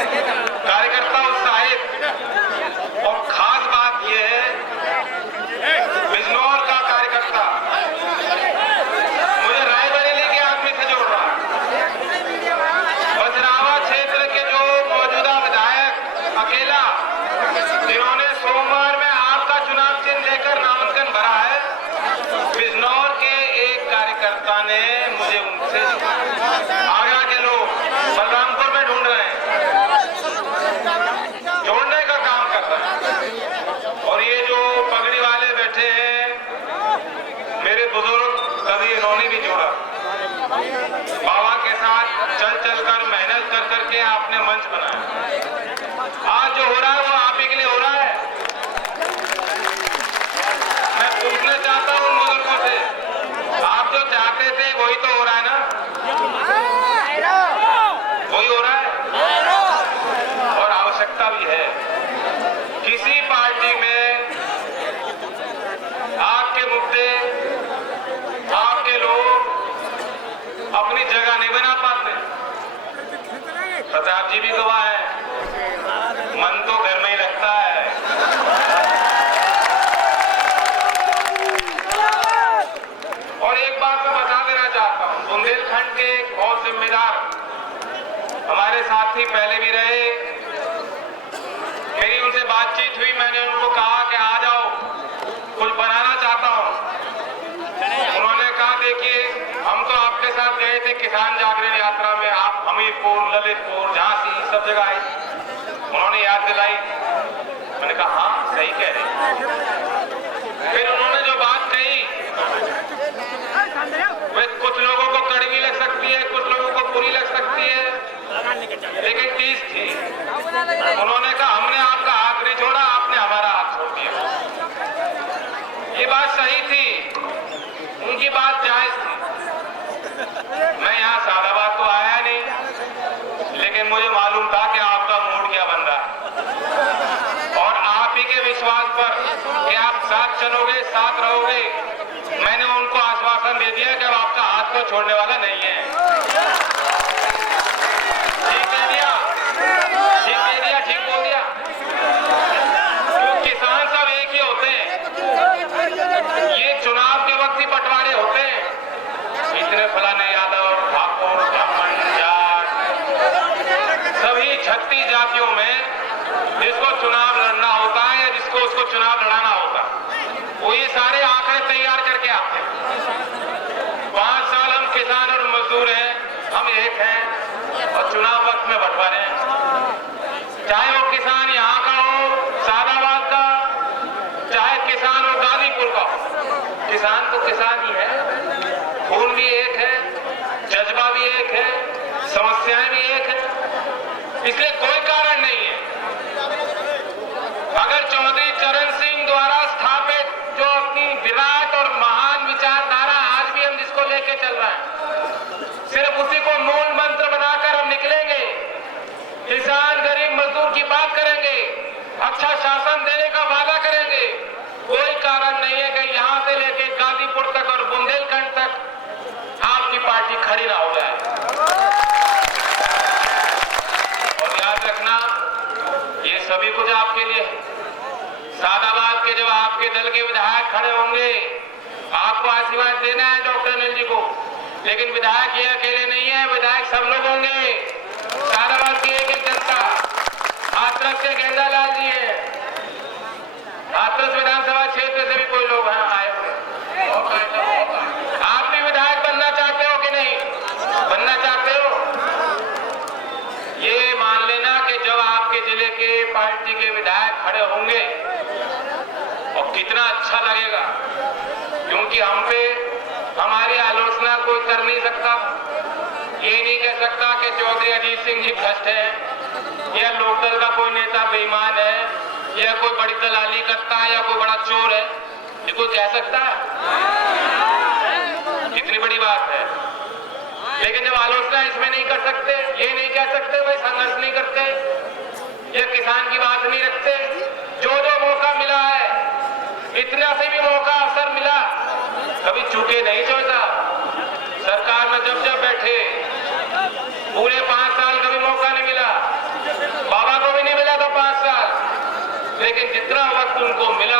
कार्यकर्ता उत्साहित, और खास बात यह है बिजनौर का कार्यकर्ता मुझे रायबरेली के आदमी से जोड़ रहा है। बसरावा क्षेत्र के जो मौजूदा विधायक अकेला, जिन्होंने सोमवार में आपका चुनाव चिन्ह लेकर नामांकन भरा है, बिजनौर के एक कार्यकर्ता ने मुझे उनसे, आगरा के लोग बलरामपुर में ढूंढ रहे हैं, जोड़ने का काम कर रहे हैं। और ये जो पगड़ी वाले बैठे हैं, मेरे बुजुर्ग, कभी इन्होंने भी जोड़ा। बाबा के साथ चल चल कर, मेहनत कर करके आपने मंच बनाया। आज जो हो रहा है वो आप ही के लिए हो रहा है। मैं पूछना चाहता हूं उन बुजुर्गों से, आप जो चाहते थे वही तो हो रहा है ना? वही हो रहा है, और आवश्यकता भी है। किसी पार्टी में आपके मुद्दे, आपके लोग अपनी जगह नहीं बना पाते। प्रताप जी भी गवाह है, मन तो घर में ही लगता है। और एक बात मैं बता देना चाहता हूं, बुंदेलखंड के एक बहुत जिम्मेदार हमारे साथी पहले भी रहे, मेरी उनसे बातचीत हुई, मैंने उनको कहा कि आ जाओ, कुछ बनाना चाहता हूं। उन्होंने कहा देखिए, हम तो आपके साथ गए थे किसान जागरण यात्रा में, आप हमीरपुर, ललितपुर, झांसी सब जगह आए, उन्होंने याद दिलाई। मैंने कहा हाँ सही कह रहे। फिर उन्होंने जो बात कही वे कुछ लोगों को कड़वी लग सकती है, कुछ लोगों को बुरी लग सकती है, लेकिन तीस थी। उन्होंने कहा हमने आपका हाथ नहीं छोड़ा, आपने हमारा हाथ छोड़ दिया। ये बात सही थी, उनकी बात जायज थी। मैं यहाँ सादाबाद तो आया नहीं, लेकिन मुझे मालूम था कि आपका मूड क्या बन रहा है, और आप ही के विश्वास पर कि आप साथ चलोगे, साथ रहोगे, मैंने उनको आश्वासन दे दिया कि अब आपका हाथ को छोड़ने वाला नहीं है। ठीक कह दिया, ठीक कह दिया, ठीक बोल दिया। क्योंकि किसान सब एक ही होते हैं, ये चुनाव के वक्त ही बंटवारे होते हैं। इतने फलाने यादव, ठाकुर, ब्राह्मण, जाट, सभी 36 जातियों में जिसको चुनाव लड़ना होता है या जिसको उसको चुनाव लड़ाना होता है, वो ये सारे आंकड़े तैयार करके आते हैं। 5 साल हम किसान और मजदूर हैं, हम एक हैं, और चुनाव वक्त में बंटवारे हैं। चाहे वो किसान यहाँ का हो, सादाबाद का, चाहे किसान हो गाजीपुर का हो, किसान तो किसान ही है, खून भी एक है, जज्बा भी एक है, समस्याएं भी एक है, इसलिए कोई कारण नहीं है। अगर चौधरी चरण सिंह द्वारा स्थापित जो अपनी विराट और महान विचारधारा आज भी हम जिसको लेके चल रहे हैं, सिर्फ उसी को मूल मंत्र बनाकर हम निकलेंगे, किसान गरीब मजदूर की बात करेंगे, अच्छा शासन देने का वादा करेंगे, कोई कारण नहीं है कि यहां से लेके गाजीपुर तक और बुंदेलखंड तक आपकी पार्टी खड़ी ना हो जाए। और याद रखना, ये सभी कुछ आपके लिए। सादाबाद के जब आपके दल के विधायक खड़े होंगे, आपको आशीर्वाद देना है डॉक्टर अनिल जी को, लेकिन विधायक ये अकेले नहीं है, विधायक सब लोग होंगे। सादाबाद की एक एक जनता, हाथरस से गेंदालाल जी है, हाथरस विधानसभा क्षेत्र से भी कोई लोग यहाँ आए हुए। आप भी विधायक बनना चाहते हो कि नहीं बनना चाहते हो? ये मान लेना कि जब आपके जिले के पार्टी के विधायक खड़े होंगे, और कितना अच्छा लगेगा, क्योंकि हम पे हमारी आलोचना कोई कर नहीं सकता। ये नहीं कह सकता कि चौधरी अजीत सिंह जी भ्रष्ट है, या लोकदल का कोई नेता बेईमान है, या कोई बड़ी दलाली करता है, या कोई बड़ा चोर है। ये कोई कह सकता है? कितनी बड़ी बात है। लेकिन जब आलोचना इसमें नहीं कर सकते, ये नहीं कह सकते भाई संघर्ष नहीं करते, ये किसान की बात नहीं रखते, जो जो मौका मिला है, इतना से भी मौका अवसर मिला, कभी चूके नहीं सोचा। सरकार में जब जब बैठे, पूरे 5 साल कभी मौका नहीं मिला, लेकिन जितना वक्त उनको मिला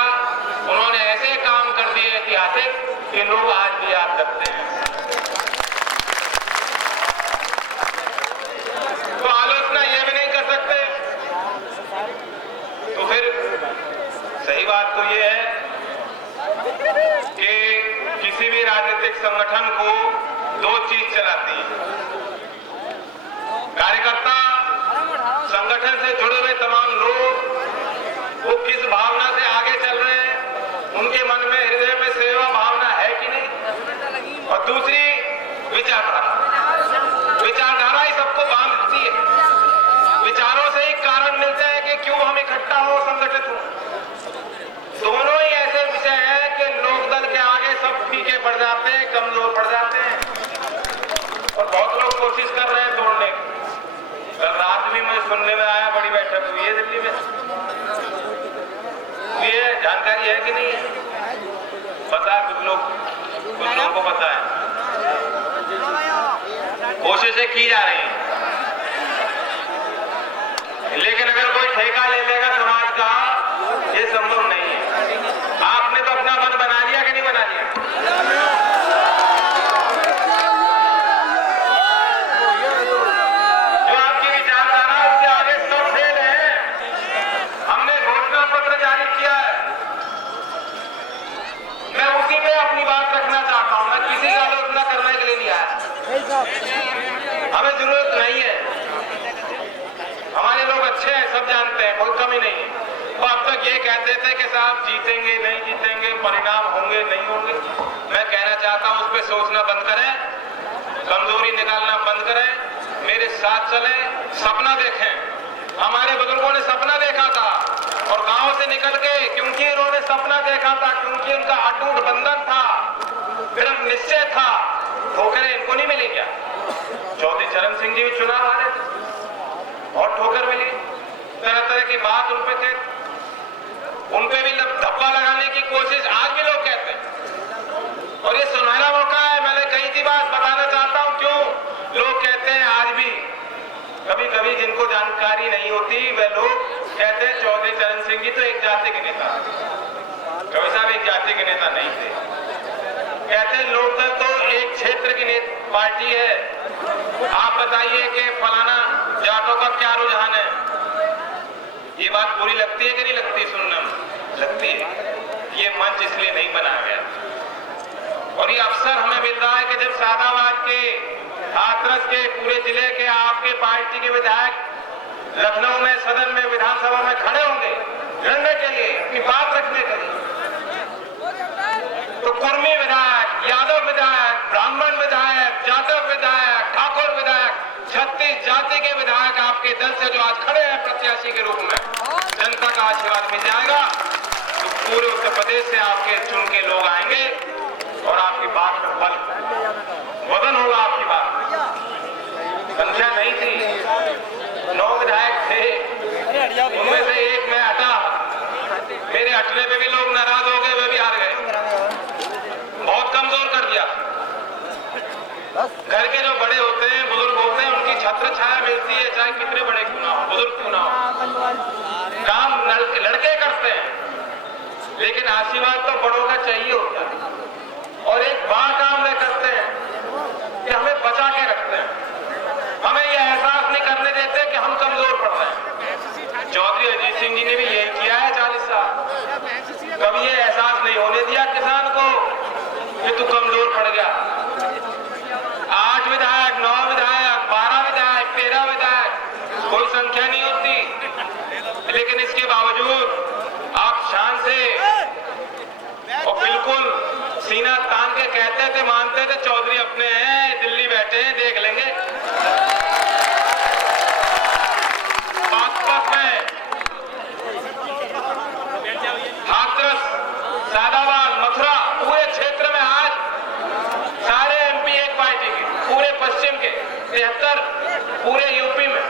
उन्होंने ऐसे काम कर दिए ऐतिहासिक कि लोग आज भी याद करते हैं। तो आलोचना ये भी नहीं कर सकते। तो फिर सही बात तो ये है कि किसी भी राजनीतिक संगठन को दो चीज चलाती है। कार्यकर्ता, संगठन से जुड़े हुए तमाम लोग वो किस भावना से आगे चल रहे हैं, उनके मन में, हृदय में सेवा भावना है कि नहीं। और दूसरी विचारधारा, विचारधारा ही सबको बांधती है। विचारों से ही कारण मिलते हैं कि क्यों हम इकट्ठा हो, संगठित हो। दोनों ही ऐसे विषय हैं कि लोकदल के आगे सब फीके पड़ जाते हैं, कमजोर पड़ जाते हैं और बहुत लोग कोशिश कर रहे हैं तोड़ने की। कल रात भी मुझे सुनने में आया, बड़ी बैठक हुई है दिल्ली में। ये जानकारी है कि नहीं है? पता है कुछ लोगों को पता है। कोशिशें की जा रही हैं, लेकिन अगर कोई ठेका ले लेगा समाज का, ये संभव नहीं है। आपने तो अपना मन बना लिया कि नहीं बना लिया? जो आपकी विचारधारा, उसके आगे सब फेल है। हमने घोषणा पत्र जारी किया है, मैं उसी में अपनी बात रखना चाहता हूं। मैं किसी का आलोचना करने के लिए नहीं आया, हमें जरूरत नहीं है। हमारे लोग अच्छे हैं, सब जानते हैं, कोई कमी नहीं है। वो अब तक ये कहते थे कि साहब जीतेंगे नहीं जीतेंगे, परिणाम होंगे नहीं होंगे। मैं कहना चाहता हूं उस पर सोचना बंद करें, कमजोरी निकालना बंद करें, मेरे साथ चलें, सपना देखें। हमारे बुजुर्गों ने सपना देखा था और गांव से निकल के, क्योंकि उन्होंने सपना देखा था, क्योंकि उनका अटूट बंधन था, दृढ़ निश्चय था, ठोकरें इनको नहीं मिली क्या? चौधरी चरण सिंह जी भी चुनाव आ रहे थे, बहुत ठोकर मिली, तरह तरह की बात उन पे थे, उन पे भी धब्बा लगाने की कोशिश आज भी लोग कहते हैं। और ये सुनहरा मौका है, मैंने कही थी बात, बताना चाहता हूं क्यों लोग कहते हैं आज भी। कभी कभी जिनको जानकारी नहीं होती वे लोग कहते हैं चौधरी चरण सिंह जी तो एक जाति के नेता, चौधरी साहब एक जाति के नेता नहीं थे। कहते हैं लोकदल तो एक क्षेत्र की पार्टी है। आप बताइए कि फलाना जाटों का क्या रुझान है? ये बात पूरी लगती है कि नहीं लगती? सुनना लगती है। ये मंच इसलिए नहीं बनाया गया और ये अवसर हमें मिल रहा है कि जब शादाबाद के, हाथरस के, पूरे जिले के आपके पार्टी के विधायक लखनऊ में सदन में, विधानसभा में खड़े होंगे लड़ने के लिए, अपनी बात रखने के लिए, तो कुर्मी विधायक, यादव विधायक, ब्राह्मण विधायक, जाटव विधायक, ठाकुर विधायक, 36 जाति के विधायक आपके दल से जो आज खड़े हैं प्रत्याशी के रूप में, जनता का आशीर्वाद मिल जाएगा तो पूरे उत्तर प्रदेश से आपके चुन के लोग आएंगे और आपकी बात में बल वजन होगा। आपकी बात संख्या नहीं थी, 9 विधायक थे, उनमें से एक मैं हटा। मेरे हटने पे भी लोग नाराज हो गए, वे भी हार गए, बहुत कमजोर कर दिया। घर के जो बड़े होते हैं, बुजुर्ग होते हैं, उनकी छत्र छाया मिलती है, चाहे कितने बड़े क्यों ना हो, बुजुर्ग क्यों ना हो। काम लड़के करते हैं, लेकिन आशीर्वाद तो बड़ों का चाहिए होता है। और एक बड़ा काम वे करते हैं कि हमें बचा के रखते हैं, हमें यह एहसास नहीं करने देते कि हम कमजोर पड़ रहे हैं। चौधरी अजीत सिंह जी ने भी यही किया है 40 साल। कभी ये एहसास नहीं होने दिया किसान को कि तू कमजोर पड़ गया। 8 विधायक, 9 विधायक, 12 विधायक, 13 विधायक, कोई संख्या नहीं होती, लेकिन इसके बावजूद आप शान से और बिल्कुल सीना तान के कहते थे, मानते थे चौधरी अपने हैं, दिल्ली बैठे हैं, देख लेंगे। बागपत में, हाथरस, शादाबाद, मथुरा, पूरे क्षेत्र में आज सारे एमपी एक पार्टी के, पूरे पश्चिम के 73, पूरे यूपी में।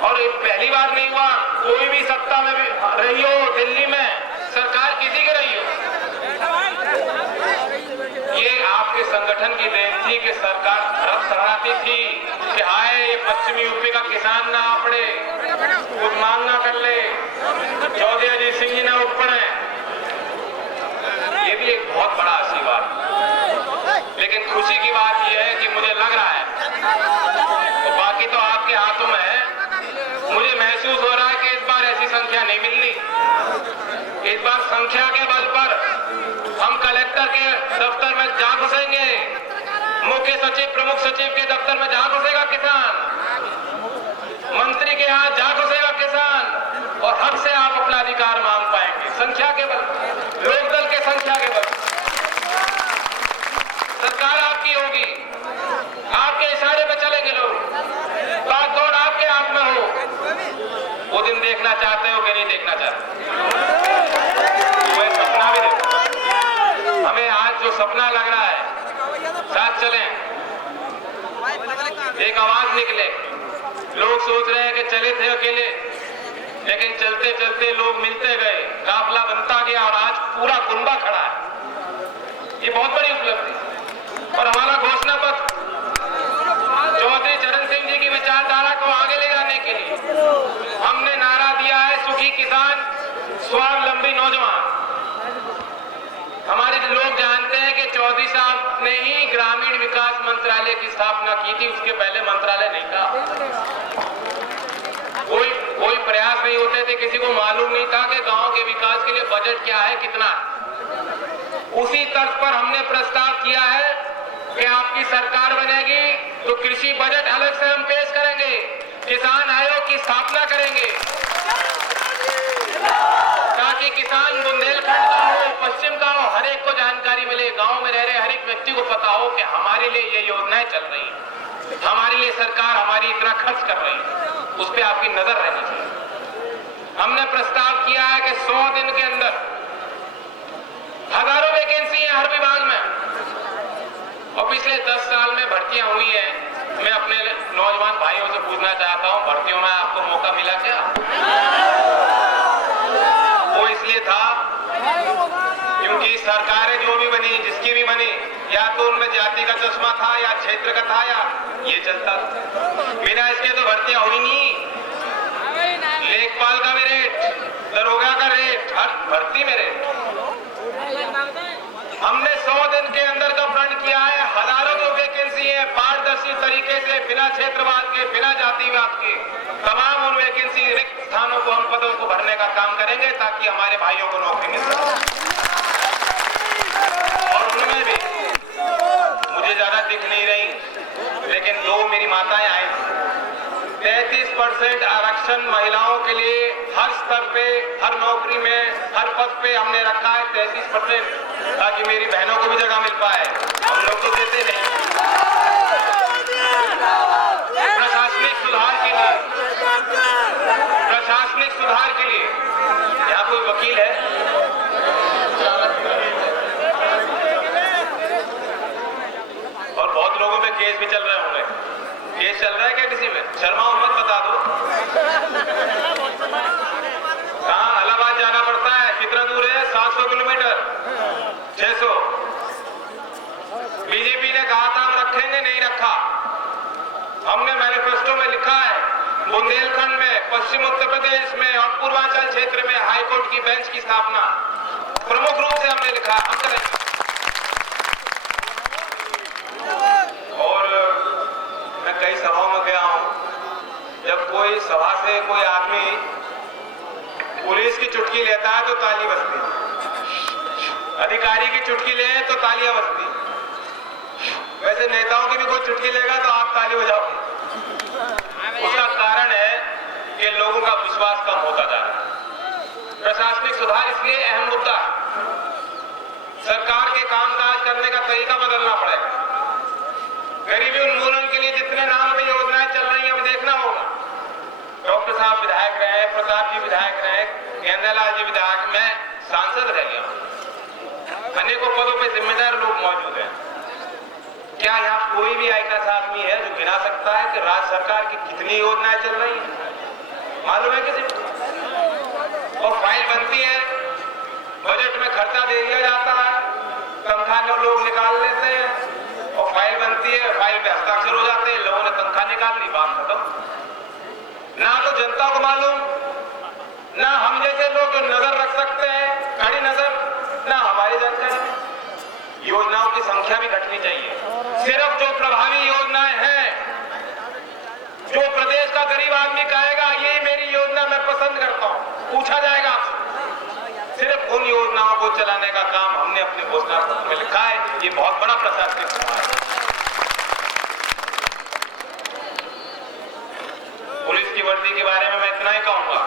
और पहली बार नहीं हुआ, कोई भी सत्ता में भी रही हो, दिल्ली में सरकार किसी की रही हो, ये आपके संगठन की देन थी कि सरकार तरफ सराहती थी कि हाय ये पश्चिमी यूपी का किसान ना आपड़े, कुछ मांग ना कर ले, लेकिन खुशी की बात यह है कि मुझे लग रहा है, तो बाकी तो आपके हाथों में है, मुझे महसूस हो रहा है कि इस बार ऐसी संख्या नहीं मिलनी। इस बार संख्या के बल पर हम कलेक्टर के दफ्तर में जा घुसेंगे, मुख्य सचिव प्रमुख सचिव के दफ्तर में जा घुसेगा किसान, मंत्री के यहाँ जा घुसेगा किसान, और हक से आप अपना अधिकार मांग पाएंगे संख्या के बल, लोकदल के संख्या के बल। सरकार आपकी होगी, आपके इशारे पे चलेंगे लोग, बात दौड़ आपके हाथ में हो। वो दिन देखना चाहते हो कि नहीं देखना चाहते? वह सपना भी देखो। हमें आज जो सपना लग रहा है, साथ चलें, एक आवाज निकले। लोग सोच रहे हैं कि चले थे अकेले, लेकिन चलते चलते लोग मिलते गए, काफिला बनता गया और आज पूरा कुंबा खड़ा है। ये बहुत बड़ी उपलब्धि। और हमारा घोषणा पत्र चौधरी चरण सिंह जी की विचारधारा को आगे ले जाने के लिए हमने नारा दिया है, सुखी किसान स्वावलंबी नौजवान। हमारे लोग जानते हैं कि चौधरी साहब ने ही ग्रामीण विकास मंत्रालय की स्थापना की थी, उसके पहले मंत्रालय नहीं था। कोई प्रयास नहीं होते थे, किसी को मालूम नहीं था कि गांव के विकास के लिए बजट क्या है, कितना है। उसी तर्ज पर हमने प्रस्ताव किया है कि आपकी सरकार बनेगी तो कृषि बजट अलग से हम पेश करेंगे, किसान आयोग की स्थापना करेंगे, ताकि किसान बुंदेलखंड का हो, पश्चिम का हो, हर एक को जानकारी मिले। गांव में रह रहे हर एक व्यक्ति को पता हो कि हमारे लिए ये योजनाएं चल रही है, हमारे लिए सरकार हमारी इतना खर्च कर रही है, उस पर आपकी नजर रहनी चाहिए। हमने प्रस्ताव किया है कि 100 दिन के अंदर हजारों वैकेंसी है हर विभाग में, और पिछले 10 साल में भर्तियां हुई है। मैं अपने नौजवान भाइयों से पूछना चाहता हूं, भर्तियों में आपको मौका मिला क्या? वो इसलिए था क्योंकि सरकारें जो भी बनी, जिसकी भी बनी, या तो उनमें जाति का चश्मा था, या क्षेत्र का था, या ये चलता। बिना इसके तो भर्तियां हुई नहीं। लेखपाल का भी रेट, दरोगा का रेट, हर भर्ती में रेट। हमने 100 दिन के अंदर का प्रण किया है, हजारों जो वैकेंसी है पारदर्शी तरीके से, बिना क्षेत्रवाद के, बिना जातिवाद के, तमाम उन वैकेंसी रिक्त स्थानों को, हम पदों को भरने का काम करेंगे, ताकि हमारे भाइयों को नौकरी मिल सके। और उनमें भी मुझे ज्यादा दिख नहीं रही, लेकिन 2 मेरी माताएं आई। 33% आरक्षण महिलाओं के लिए हर स्तर पे, हर नौकरी में, हर पद पे हमने रखा है 33%, ताकि मेरी बहनों को भी जगह मिल पाए। हम लोग तो देते नहीं। प्रशासनिक सुधार के लिए, प्रशासनिक सुधार के लिए, यहाँ कोई वकील है? और बहुत लोगों पे केस भी चल रहे होंगे। केस चल रहा है क्या किसी पे? शर्मा मत, बता दो। कहाँ इलाहाबाद जाना पड़ता है? कितना दूर है? 700 किलोमीटर, 600। बीजेपी ने कहा था हम रखेंगे, नहीं रखा। हमने मैनिफेस्टो में लिखा है, बुंदेलखंड में, पश्चिम उत्तर प्रदेश में और पूर्वांचल क्षेत्र में हाईकोर्ट की बेंच की स्थापना प्रमुख रूप से हमने लिखा, हम करेंगे। और मैं कई सभाओं में गया हूं, जब कोई सभा से कोई आदमी पुलिस की चुटकी लेता है तो ताली बजती, अधिकारी की चुटकी ले तो तालियां बजती। वैसे नेताओं की भी कोई चुटकी लेगा तो आप ताली बजाओगे। उसका कारण है कि लोगों का विश्वास कम होता जा रहा है। प्रशासनिक सुधार इसलिए अहम मुद्दा है। सरकार के कामकाज करने का तरीका बदलना पड़ेगा। गरीबी उन्मूलन के लिए जितने नाम पे योजनाएं चल रही हैं, हमें देखना होगा। डॉक्टर साहब विधायक रहे, प्रताप जी विधायक रहे, गेंदालाल जी विधायक, मैं सांसद रह गया हूं। अनेकों पदों पे जिम्मेदार लोग मौजूद हैं। क्या यहाँ कोई भी ऐसा आदमी है जो गिना सकता है कि राज्य सरकार की कितनी योजनाएं चल रही हैं? मालूम है किसी को? और फाइल बनती है, बजट में खर्चा दे दिया जाता है, तनख्वाह लोग निकाल लेते हैं, और फाइल बनती है, फाइल पे हस्ताक्षर हो जाते हैं, लोगों ने तनख्वाह निकाल ली, बात खत्म। ना तो जनता को मालूम, ना हम जैसे लोग जो नजर रख सकते हैं, कड़ी नजर, ना हमारी जानकारी। योजनाओं की संख्या संख्या भी घटनी चाहिए। सिर्फ जो प्रभावी योजनाएं हैं, जो प्रदेश का गरीब आदमी कहेगा ये मेरी योजना मैं पसंद करता हूं, पूछा जाएगा आपसे, सिर्फ उन योजनाओं को चलाने का काम हमने अपने घोषणा पत्र में लिखा है। ये बहुत बड़ा प्रशासनिक सुधार है। पुलिस की वर्दी के बारे में मैं इतना ही कहूंगा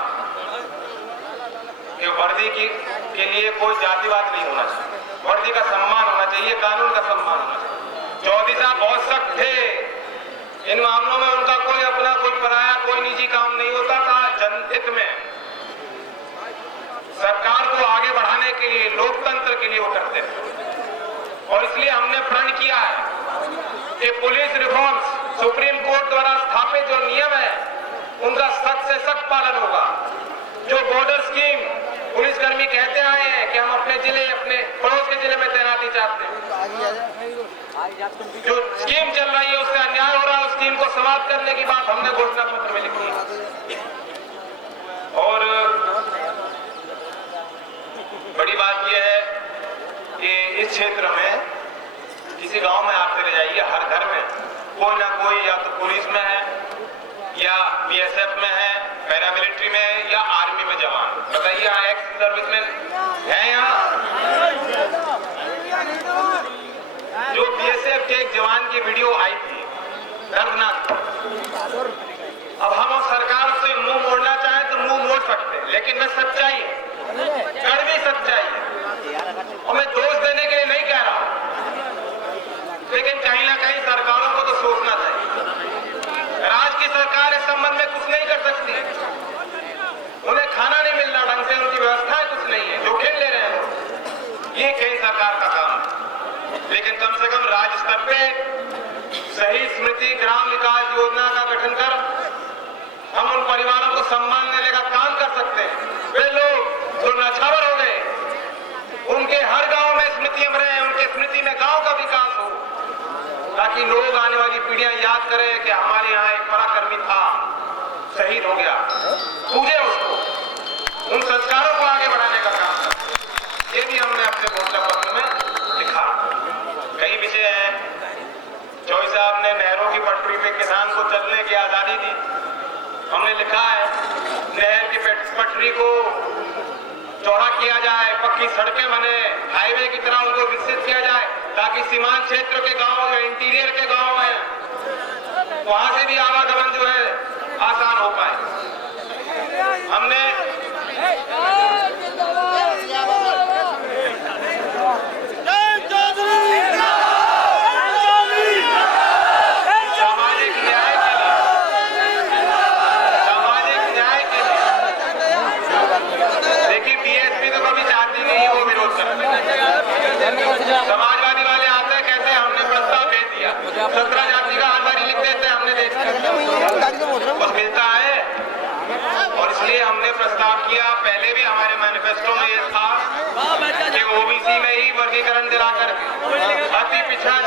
कि वर्दी के लिए कोई जातिवाद नहीं होना चाहिए, वर्दी का सम्मान होना चाहिए, कानून का सम्मान होना चाहिए। चौधरी साहब बहुत सख्त थे इन मामलों में, उनका कोई अपना कोई पराया कोई निजी काम नहीं होता था। जनहित में सरकार को आगे बढ़ाने के लिए, लोकतंत्र के लिए वो करते थे। और इसलिए हमने प्रण किया है कि पुलिस रिफॉर्म्स, सुप्रीम कोर्ट द्वारा स्थापित जो नियम है उनका सख्त से सख्त पालन होगा। जो बॉर्डर स्कीम पुलिसकर्मी कहते आए हैं कि हम अपने जिले, अपने पड़ोस के जिले में तैनाती चाहते हैं, जो स्कीम चल रही है उससे अन्याय हो रहा है, उस स्कीम को समाप्त करने की बात हमने घोषणा पत्र में लिखी है। और बड़ी बात यह है कि इस क्षेत्र में किसी गांव में आप चले जाइए, हर घर में कोई ना कोई या तो पुलिस में है या बीएसएफ में है, पैरामिलिट्री में है या आर्मी में जवान। बताइए यहाँ एक्स सर्विसमैन है यहाँ? जो बीएसएफ के एक जवान की वीडियो आई थी, दर्दनाक। अब हम सरकार से मुंह मोड़ना चाहें तो मुंह मोड़ सकते हैं, लेकिन मैं सच्चाई, कड़वी सच्चाई है, और मैं दोष देने के लिए नहीं कह रहा हूं, लेकिन कहीं ना कहीं सरकारों को तो सोचना चाहिए। राज्य की सरकार इस संबंध में कुछ नहीं कर सकती, उन्हें खाना नहीं मिल रहा ढंग से, उनकी व्यवस्थाएं कुछ नहीं है, जोखिम ले रहे हैं, ये केंद्र सरकार का काम है। लेकिन कम से कम राज्य स्तर पे सही स्मृति ग्राम विकास योजना का गठन कर हम उन परिवारों को सम्मान देने का काम कर सकते हैं। वे लोग जो नछावर हो गए, उनके हर गांव में स्मृतियां बने, उनके स्मृति में गांव का विकास हो, ताकि लोग, आने वाली पीढ़ियां याद करें कि हमारे यहाँ एक पराक्रमी था, शहीद हो गया, पूजे उसको, उन संस्कारों को आगे बढ़ाने का काम कर। ये भी हमने अपने घोषणा पत्र में लिखा। कई विषय हैं। चौधरी साहब ने नहरों की पटरी पे किसान को चलने की आजादी दी, हमने लिखा है नहर की पटरी को चौड़ा किया जाए, पक्की सड़कें बने, हाईवे की तरह उनको विकसित किया जाए, ताकि सीमांत क्षेत्र के गांव, जो इंटीरियर के गांव हैं, वहां से भी आवागमन जो है आसान हो पाए। हमने समाजवादी वाले आते हैं, कहते हैं हमने प्रस्ताव भेज दिया, 17 जाति का हर बारी लिख देते हैं, हमने देश कुछ मिलता है। और इसलिए हमने प्रस्ताव किया, पहले भी हमारे मैनिफेस्टो में ये था कि ओबीसी में ही वर्गीकरण दिलाकर अति पिछड़ा